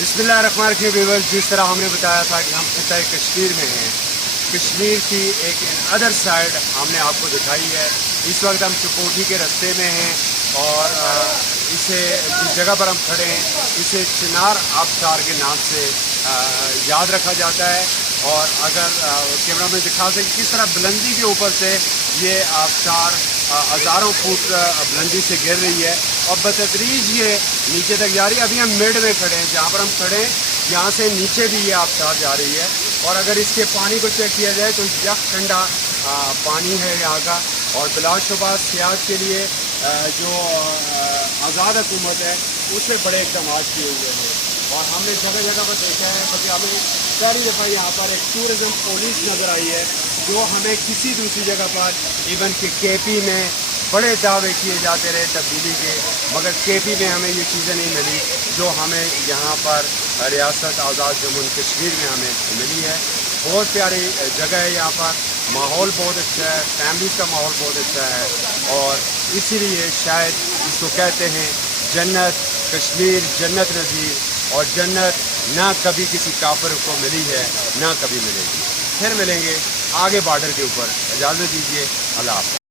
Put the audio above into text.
बिस्मिल्लाहिर्रहमानिर्रहीम व्यूअर्स, जिस तरह हमने बताया था कि हम खित्ता कश्मीर में हैं, कश्मीर की एक अदर साइड हमने आपको दिखाई है। इस वक्त हम चुकोठी के रास्ते में हैं और इसे जिस जगह पर हम खड़े हैं इसे चिनार आबशार के नाम से याद रखा जाता है। और अगर कैमरा में दिखा सके किस तरह बुलंदी के ऊपर से ये आबशार हज़ारों फुट बुलंदी से गिर रही है और बतदरीज ये नीचे तक जा रही है। अभी हम मिड में खड़े हैं, जहाँ पर हम खड़े हैं यहाँ से नीचे भी ये आबशार जा रही है। और अगर इसके पानी को चेक किया जाए तो यख ठंडा पानी है यहाँ का। और बिलाशुबा सियाहत के लिए जो आज़ाद हुकूमत है उससे बड़े इक़दाम किए हुए हैं। और हमने जगह जगह पर देखा है, बल्कि हमें पहली दफ़ा यहाँ पर एक टूरिज़म पुलिस नज़र आई है जो हमें किसी दूसरी जगह पर इवन कि KP में बड़े दावे किए जाते रहे तब्दीली के, मगर KP में हमें ये चीज़ें नहीं मिली जो हमें यहाँ पर रियासत आज़ाद जम्मू कश्मीर में हमें मिली है। बहुत प्यारी जगह है यहाँ पर, माहौल बहुत अच्छा है, फैमिलीज़ का माहौल बहुत अच्छा है। और इसीलिए शायद इसको कहते हैं जन्नत कश्मीर, जन्नत नज़ीर। और जन्नत ना कभी किसी काफिर को मिली है ना कभी मिलेगी। फिर मिलेंगे आगे बॉर्डर के ऊपर। इजाज़त दीजिए, अल्लाह हाफ़िज़।